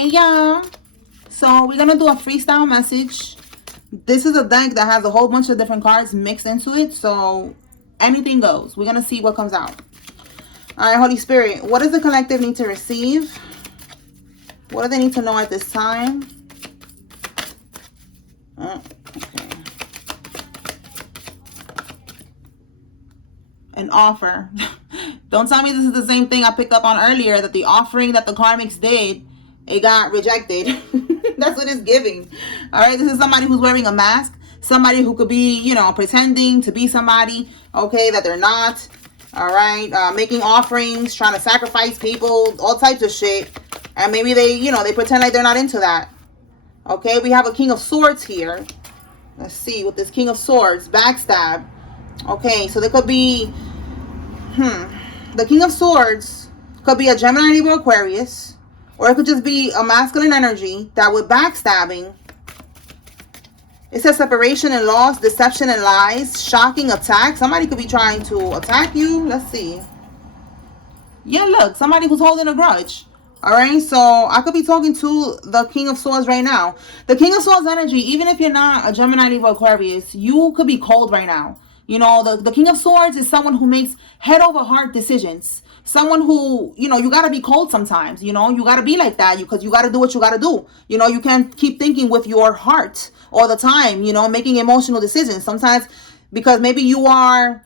Hey y'all, so we're gonna do a freestyle message. This is a deck that has a whole bunch of different cards mixed into it, so anything goes. We're gonna see what comes out. All right, Holy Spirit, what does the collective need to receive? What do they need to know at this time? Okay. An offer. Don't tell me this is the same thing I picked up on earlier, that the offering that the Karmics did, it got rejected. That's what it's giving. All right, this is somebody who's wearing a mask. Somebody who could be, you know, pretending to be somebody, okay, that they're not. All right, making offerings, trying to sacrifice people, all types of shit. And maybe they, you know, they pretend like they're not into that. Okay, we have a King of Swords here. Let's see, with this King of Swords, backstab. Okay, so there could be, the King of Swords could be a Gemini, Libra, Aquarius, or it could just be a masculine energy that with backstabbing, it says separation and loss, deception and lies, shocking attack. Somebody could be trying to attack you. Let's see. Yeah, look, somebody who's holding a grudge. All right, so I could be talking to the King of Swords right now. The King of Swords energy, even if you're not a Gemini, Libra, Aquarius, you could be cold right now. You know, the King of Swords is someone who makes head over heart decisions. Someone who, you know, you got to be cold sometimes. You know, you got to be like that because you got to do what you got to do. You know, you can't keep thinking with your heart all the time, you know, making emotional decisions. Sometimes because maybe you are,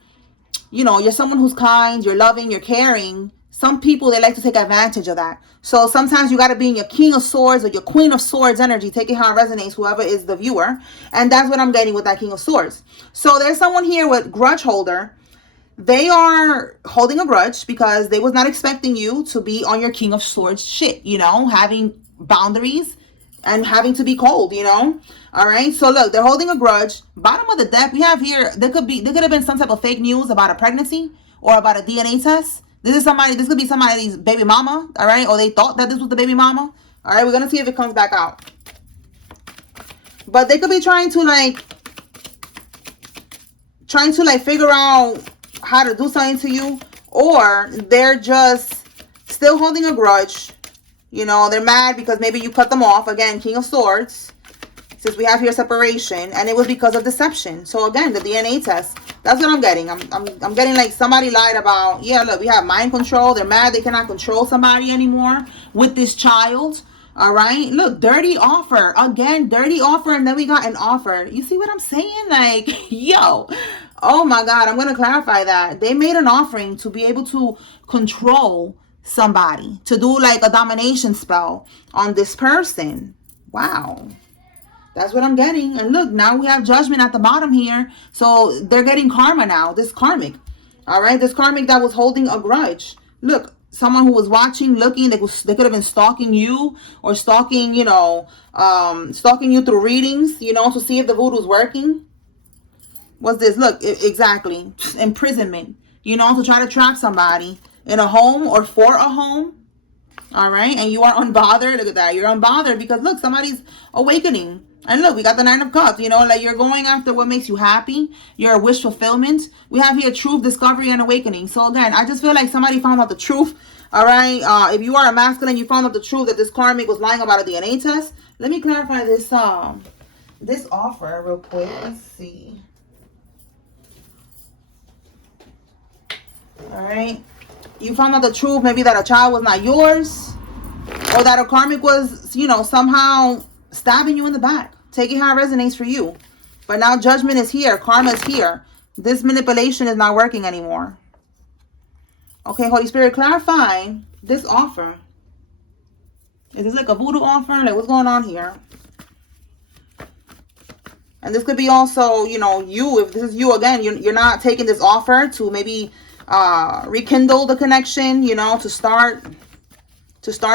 you know, you're someone who's kind, you're loving, you're caring. Some people, they like to take advantage of that. So sometimes you got to be in your King of Swords or your Queen of Swords energy. Take it how it resonates, whoever is the viewer. And that's what I'm getting with that King of Swords. So there's someone here with grudge holder. They are holding a grudge because they was not expecting you to be on your King of Swords shit, you know, having boundaries and having to be cold, you know. All right, so look, they're holding a grudge. Bottom of the deck, we have here, there could have been some type of fake news about a pregnancy or about a DNA test. This could be somebody's baby mama, all right? Or they thought that this was the baby mama. All right, we're going to see if it comes back out. But they could be trying to figure out how to do something to you. Or they're just still holding a grudge. You know, they're mad because maybe you cut them off. Again, King of Swords. Since we have here separation. And it was because of deception. So again, the DNA test. That's what I'm getting. I'm getting like somebody lied about, yeah, look, we have mind control. They're mad they cannot control somebody anymore with this child. All right. Look, dirty offer. Again, dirty offer. And then we got an offer. You see what I'm saying? Like, yo. Oh my God. I'm going to clarify that. They made an offering to be able to control somebody. To do like a domination spell on this person. Wow. That's what I'm getting. And look, now we have judgment at the bottom here. So they're getting karma now. This karmic. All right. This karmic that was holding a grudge. Look, someone who was watching, looking, they could have been stalking you or stalking, you know, stalking you through readings, you know, to see if the voodoo's working. What's this? Look, exactly. Imprisonment, you know, to try to trap somebody in a home or for a home. All right. And you are unbothered. Look at that. You're unbothered because look, somebody's awakening. And look, we got the Nine of Cups, you know, like you're going after what makes you happy. Your wish fulfillment. We have here truth, discovery, and awakening. So again, I just feel like somebody found out the truth. All right. If you are a masculine, you found out the truth that this karmic was lying about a DNA test. Let me clarify this this offer real quick. Let's see. All right. You found out the truth, maybe that a child was not yours. Or that a karmic was, you know, somehow stabbing you in the back. Take it how it resonates for you. But now judgment is here. Karma is here. This manipulation is not working anymore. Okay, Holy Spirit, clarify this offer. Is this like a voodoo offer? Like, what's going on here? And this could be also, you know, you. If this is you, again, you're not taking this offer to maybe rekindle the connection, you know, to start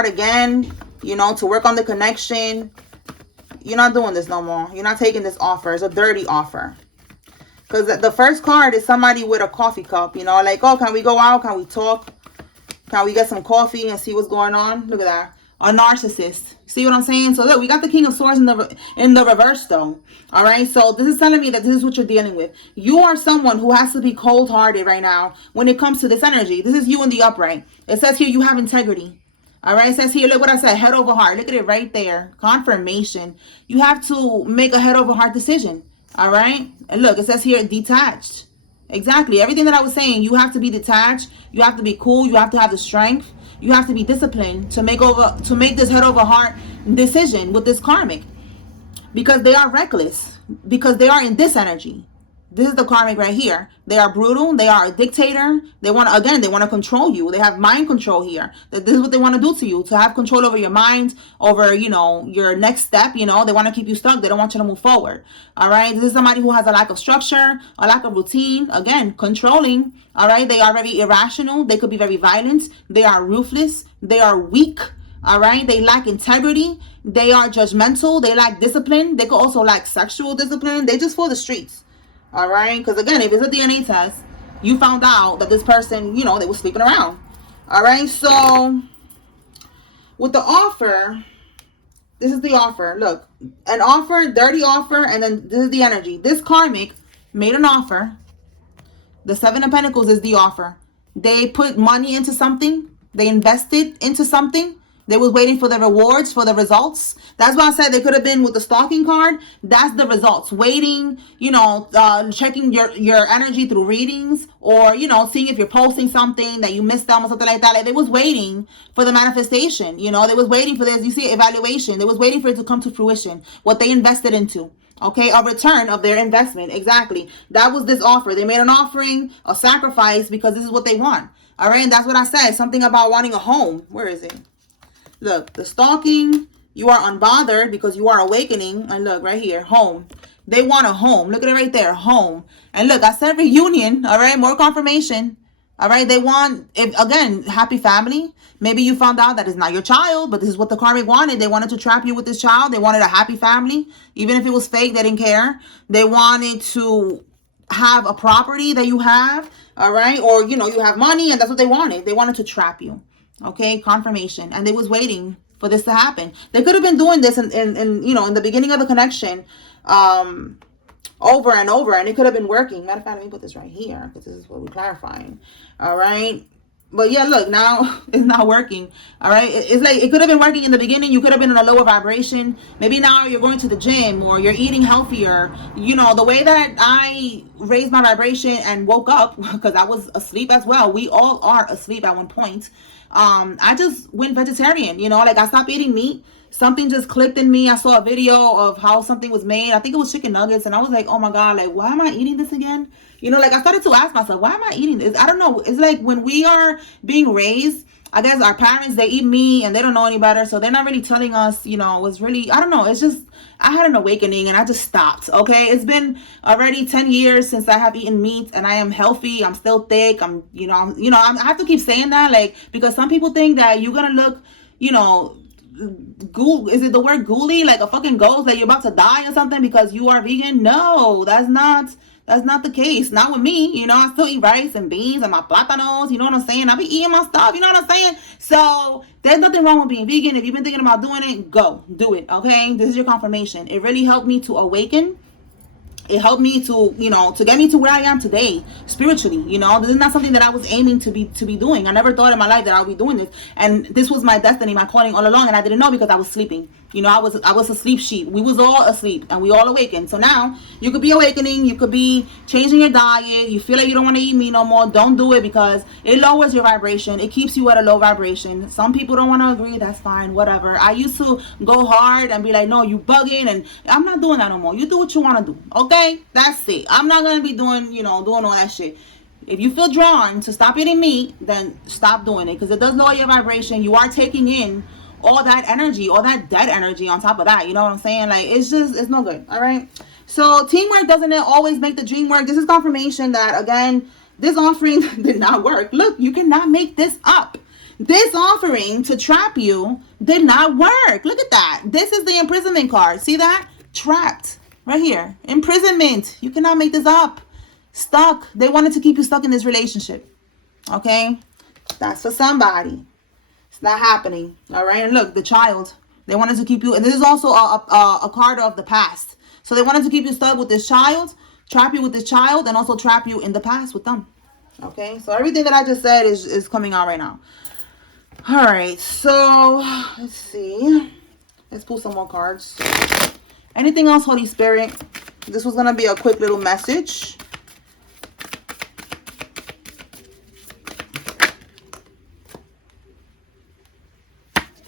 again, you know, to work on the connection. You're not doing this no more. You're not taking this offer. It's a dirty offer. Because the first card is somebody with a coffee cup, you know, like, oh, can we go out? Can we talk? Can we get some coffee and see what's going on? Look at that. A narcissist. See what I'm saying? So look, we got the King of Swords in the reverse though. All right. So this is telling me that this is what you're dealing with. You are someone who has to be cold-hearted right now when it comes to this energy. This is you in the upright. It says here you have integrity. All right, it says here, look what I said, head over heart. Look at it right there. Confirmation. You have to make a head over heart decision. All right. And look, it says here, detached. Exactly. Everything that I was saying, you have to be detached. You have to be cool. You have to have the strength. You have to be disciplined to make this head over heart decision with this karmic, because they are reckless, because they are in this energy. This is the karmic right here. They are brutal. They are a dictator. They want to, again, they want to control you. They have mind control here. This is what they want to do to you, to have control over your mind, over, you know, your next step. You know, they want to keep you stuck. They don't want you to move forward. All right. This is somebody who has a lack of structure, a lack of routine. Again, controlling. All right. They are very irrational. They could be very violent. They are ruthless. They are weak. All right. They lack integrity. They are judgmental. They lack discipline. They could also lack sexual discipline. They just for the streets. All right, because again, if it's a DNA test, you found out that this person, you know, they were sleeping around. All right, so with the offer, this is the offer. Look, an offer, dirty offer, and then this is the energy. This karmic made an offer. The Seven of Pentacles is the offer. They put money into something. They invested into something. They was waiting for the rewards, for the results. That's why I said they could have been with the stalking card. That's the results. Waiting, you know, checking your energy through readings, or, you know, seeing if you're posting something that you missed them or something like that. Like, they was waiting for the manifestation. You know, they was waiting for this. You see, evaluation. They was waiting for it to come to fruition. What they invested into. Okay, a return of their investment. Exactly. That was this offer. They made an offering, a sacrifice, because this is what they want. All right, and that's what I said. Something about wanting a home. Where is it? Look, the stalking, you are unbothered because you are awakening. And look, right here, home. They want a home. Look at it right there, home. And look, I said reunion, all right? More confirmation, all right? They want, again, happy family. Maybe you found out that it's not your child, but this is what the karmic wanted. They wanted to trap you with this child. They wanted a happy family. Even if it was fake, they didn't care. They wanted to have a property that you have, all right? Or, you know, you have money, and that's what they wanted. They wanted to trap you. Okay, confirmation. And they was waiting for this to happen. They could have been doing this in you know, in the beginning of the connection, over and over, and it could have been working. Matter of fact, let me put this right here, because this is what we're clarifying. All right. But yeah, look, now it's not working. All right. It's like it could have been working in the beginning. You could have been in a lower vibration. Maybe now you're going to the gym, or you're eating healthier. You know, the way that I raised my vibration and woke up, because I was asleep as well. We all are asleep at one point. I just went vegetarian, you know, like I stopped eating meat. Something just clicked in me. I saw a video of how something was made. I think it was chicken nuggets. And I was like, oh my God, like, why am I eating this again? You know, like I started to ask myself, why am I eating this? I don't know. It's like when we are being raised, I guess our parents, they eat meat and they don't know any better. So they're not really telling us, you know, it's really, I don't know. It's just, I had an awakening and I just stopped. Okay. It's been already 10 years since I have eaten meat, and I am healthy. I'm still thick. I have to keep saying that, like, because some people think that you're going to look, you know, is it the word ghouly, like a fucking ghost, like you're about to die or something because you are vegan? No, that's not the case. Not with me. You know, I still eat rice and beans and my plátanos. You know what I'm saying? I be eating my stuff. You know what I'm saying? So there's nothing wrong with being vegan. If you've been thinking about doing it, go do it. Okay, this is your confirmation. It really helped me to awaken. It helped me to, you know, to get me to where I am today spiritually. You know, this is not something that I was aiming to be doing. I never thought in my life that I would be doing this, and this was my destiny, my calling all along, and I didn't know because I was sleeping. You know, I was a sleep sheep. We was all asleep, and we all awakened. So now you could be awakening. You could be changing your diet. You feel like you don't want to eat meat no more. Don't do it, because it lowers your vibration. It keeps you at a low vibration. Some people don't want to agree. That's fine. Whatever. I used to go hard and be like, no, you bugging, and I'm not doing that no more. You do what you want to do. Okay? That's it. I'm not going to be doing, you know, doing all that shit. If you feel drawn to stop eating meat, then stop doing it, because it does lower your vibration. You are taking in all that energy, all that dead energy on top of that. You know what I'm saying? Like, it's no good. All right. So teamwork doesn't always make the dream work. This is confirmation that, again, this offering did not work. Look, you cannot make this up. This offering to trap you did not work. Look at that. This is the imprisonment card. See that? Trapped right here. Imprisonment. You cannot make this up. Stuck. They wanted to keep you stuck in this relationship. Okay. That's for somebody. Not happening. All right. And look, the child, they wanted to keep you, and this is also a card of the past. So they wanted to keep you stuck with this child, trap you with this child, and also trap you in the past with them. Okay. So everything that I just said is coming out right now. All right, so let's see. Let's pull some more cards. Anything else, Holy Spirit? This was going to be a quick little message.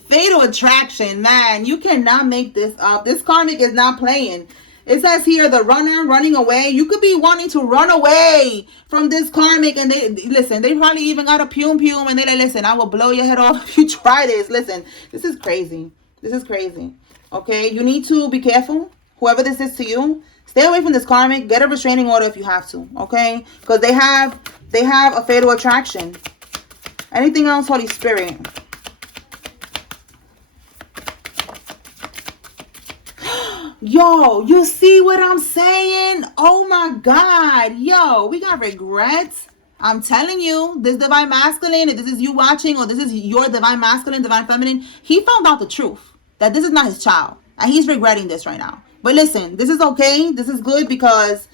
Fatal attraction, man, you cannot make this up. This karmic is not playing. It says here, the runner running away. You could be wanting to run away from this karmic, and they listen. They probably even got a pume, and they're like, listen, I will blow your head off if you try this. Listen, this is crazy. This is crazy. Okay, you need to be careful. Whoever this is to you, stay away from this karmic. Get a restraining order if you have to. Okay, because they have a fatal attraction. Anything else, Holy Spirit? Yo, you see what I'm saying? Oh my God. Yo, we got regrets. I'm telling you, this divine masculine, if this is you watching, or this is your divine masculine, divine feminine, he found out the truth that this is not his child. And he's regretting this right now. But listen, this is okay. This is good because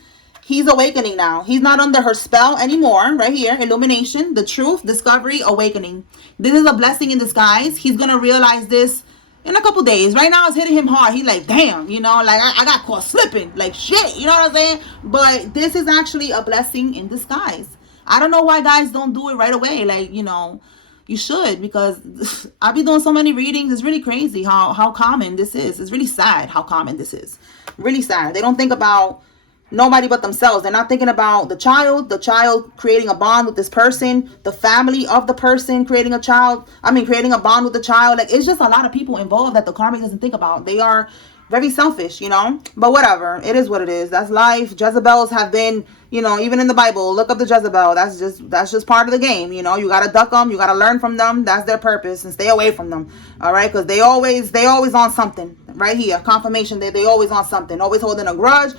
he's awakening now. He's not under her spell anymore. Right here, illumination, the truth, discovery, awakening. This is a blessing in disguise. He's going to realize this in a couple days. Right now it's hitting him hard. He's like, damn, you know, like I got caught slipping, like shit, you know what I'm saying? But this is actually a blessing in disguise. I don't know why guys don't do it right away. Like, you know, you should, because I'll be doing so many readings. It's really crazy how common this is. It's really sad how common this is. Really sad. They don't think about nobody but themselves. They're not thinking about the child creating a bond with this person, the family of the person creating a bond with the child. Like, it's just a lot of people involved that the karmic doesn't think about. They are very selfish, you know, but whatever. It is what it is. That's life. Jezebels have been, you know, even in the Bible, look up the Jezebel. That's just part of the game. You know, you got to duck them. You got to learn from them. That's their purpose, and stay away from them. All right. Cause they always on something right here. Confirmation that they always on something, always holding a grudge,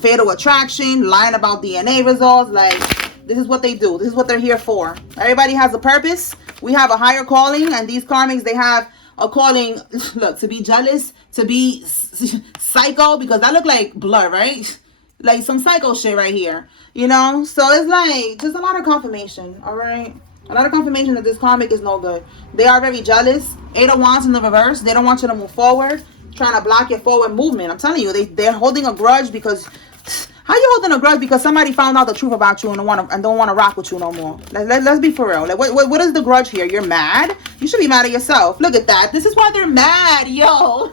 fatal attraction, lying about DNA results. Like, this is what they do. This is what they're here for. Everybody has a purpose. We have a higher calling, and these karmics, they have a calling, look, to be jealous, to be psycho, because that look like blood, right? Like some psycho shit right here, you know? So it's like, just a lot of confirmation, all right? A lot of confirmation that this karmic is no good. They are very jealous. 8 of Wands in the reverse. They don't want you to move forward, trying to block your forward movement. I'm telling you, they're holding a grudge because... How you holding a grudge because somebody found out the truth about you and don't want to rock with you no more? Let's be for real. Like, what is the grudge here? You're mad? You should be mad at yourself. Look at that. This is why they're mad, yo.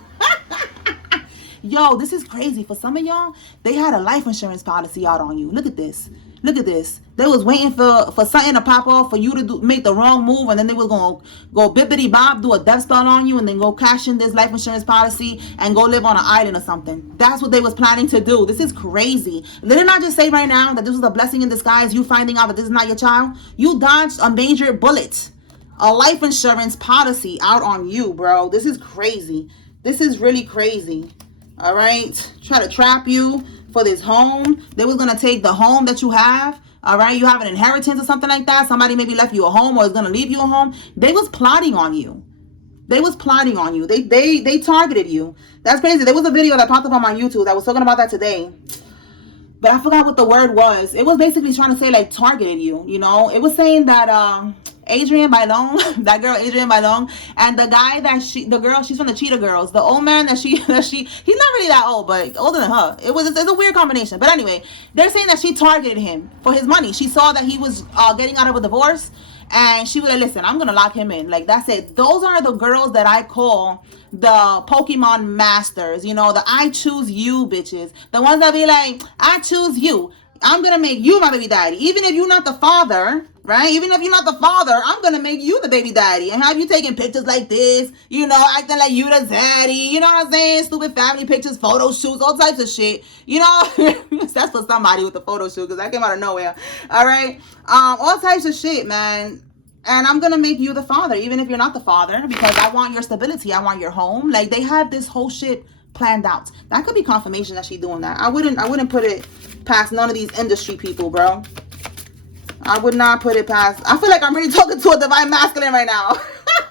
Yo, this is crazy. For some of y'all, they had a life insurance policy out on you. Look at this. Look at this. They was waiting for something to pop off for you to make the wrong move, and then they was gonna go bippity bob, do a death spell on you, and then go cash in this life insurance policy and go live on an island or something. That's what they was planning to do. This is crazy. Did I just say right now that this was a blessing in disguise? You finding out that this is not your child? You dodged a major bullet. A life insurance policy out on you, bro. This is crazy. This is really crazy. All right, try to trap you for this home. They was gonna take the home that you have. All right, you have an inheritance or something like that. Somebody maybe left you a home or is gonna leave you a home. They was plotting on you. They was plotting on you. They targeted you. That's crazy. There was a video that popped up on my YouTube that was talking about that today, but I forgot what the word was. It was basically trying to say like targeted you. You know, it was saying that Adrienne Bailon, that girl Adrienne Bailon, and the guy that she's from the Cheetah Girls, the old man that he's not really that old, but older than her. It's a weird combination. But anyway, they're saying that she targeted him for his money. She saw that he was getting out of a divorce, and she was like, listen, I'm gonna lock him in. Like, that's it. Those are the girls that I call the Pokemon masters, you know, the I choose you bitches, the ones that be like, I choose you, I'm gonna make you my baby daddy, even if you're not the father, right? Even if you're not the father, I'm gonna make you the baby daddy and have you taking pictures like this, you know, acting like you the daddy, you know what I'm saying? Stupid family pictures, photo shoots, all types of shit, you know. That's for somebody with the photo shoot, because that came out of nowhere. All right, all types of shit, man. And I'm gonna make you the father, even if you're not the father, because I want your stability, I want your home. Like, they have this whole shit planned out. That could be confirmation that she's doing that. I wouldn't put it past none of these industry people, bro. I would not put it past. I feel like I'm really talking to a divine masculine right now.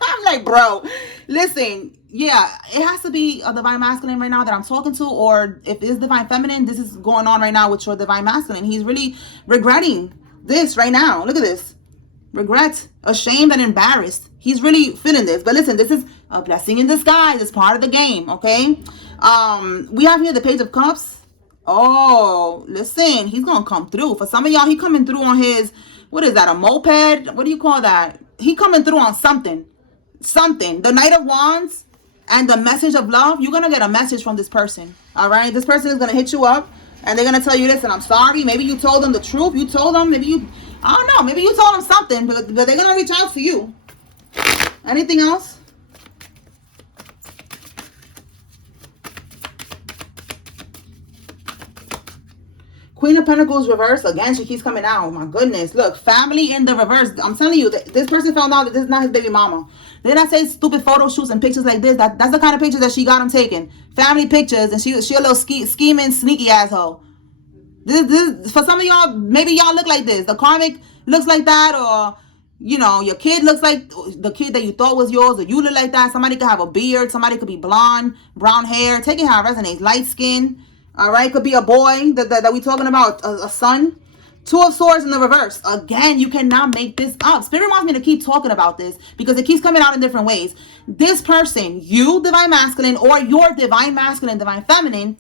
I'm like, bro, listen, yeah, it has to be a divine masculine right now that I'm talking to, or if it's divine feminine, this is going on right now with your divine masculine. He's really regretting this right now. Look at this. Regret, ashamed and embarrassed. He's really feeling this. But listen, this is a blessing in disguise. It's part of the game, okay? We have here the Page of Cups. Oh, listen, he's gonna come through. For some of y'all, he coming through on his, what is that, a moped? What do you call that? He coming through on something. Something. The Knight of Wands and the message of love. You're gonna get a message from this person. All right, this person is gonna hit you up and they're gonna tell you, listen, I'm sorry. Maybe you told them the truth. You told them, maybe you, I don't know, maybe you told them something, but they're gonna reach out to you. Anything else? Queen of Pentacles reverse. Again, she keeps coming out. My goodness. Look, family in the reverse. I'm telling you, this person found out that this is not his baby mama. Did I say stupid photo shoots and pictures like this? That's the kind of pictures that she got him taking. Family pictures, and she a little scheming, sneaky asshole. This for some of y'all, maybe y'all look like this. The karmic looks like that, or you know, your kid looks like the kid that you thought was yours, or you look like that. Somebody could have a beard. Somebody could be blonde, brown hair. Take it how it resonates. Light skin. All right, could be a boy that we talking about, a son. Two of Swords in the reverse. Again, you cannot make this up. Spirit wants me to keep talking about this because it keeps coming out in different ways. This person, you, Divine Masculine, or your Divine Masculine, Divine Feminine,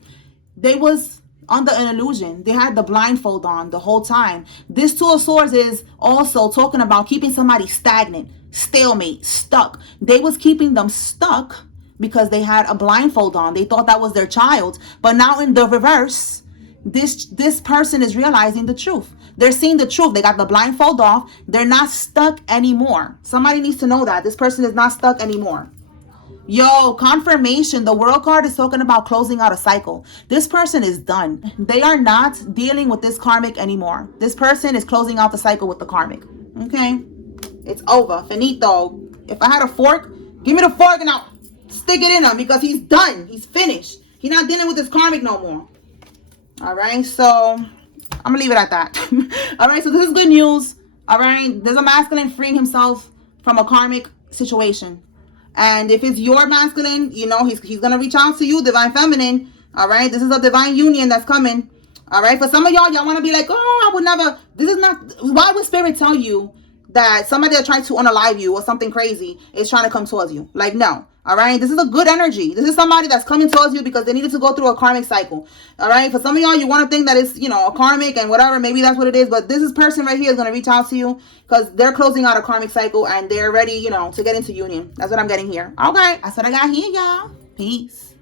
they was under an illusion. They had the blindfold on the whole time. This Two of Swords is also talking about keeping somebody stagnant, stalemate, stuck. They was keeping them stuck because they had a blindfold on. They thought that was their child. But now in the reverse, this person is realizing the truth. They're seeing the truth. They got the blindfold off. They're not stuck anymore. Somebody needs to know that. This person is not stuck anymore. Yo, confirmation. The World card is talking about closing out a cycle. This person is done. They are not dealing with this karmic anymore. This person is closing out the cycle with the karmic. Okay? It's over. Finito. If I had a fork, give me the fork and I'll stick it in him because he's done. He's finished. He's not dealing with this karmic no more. All right, so I'm gonna leave it at that. All right, so this is good news. All right, there's a masculine freeing himself from a karmic situation, and if it's your masculine, you know he's gonna reach out to you, Divine Feminine. All right, this is a divine union that's coming. All right, for some of y'all want to be like, oh, I would never. This is not. Why would Spirit tell you that somebody that tried to unalive you or something crazy is trying to come towards you? Like, no. All right, this is a good energy. This is somebody that's coming towards you because they needed to go through a karmic cycle. All right, for some of y'all, you want to think that it's, you know, a karmic and whatever, maybe that's what it is, but this person right here is going to reach out to you because they're closing out a karmic cycle and they're ready, you know, to get into union. That's what I'm getting here. Okay, that's what I got here, y'all. Peace.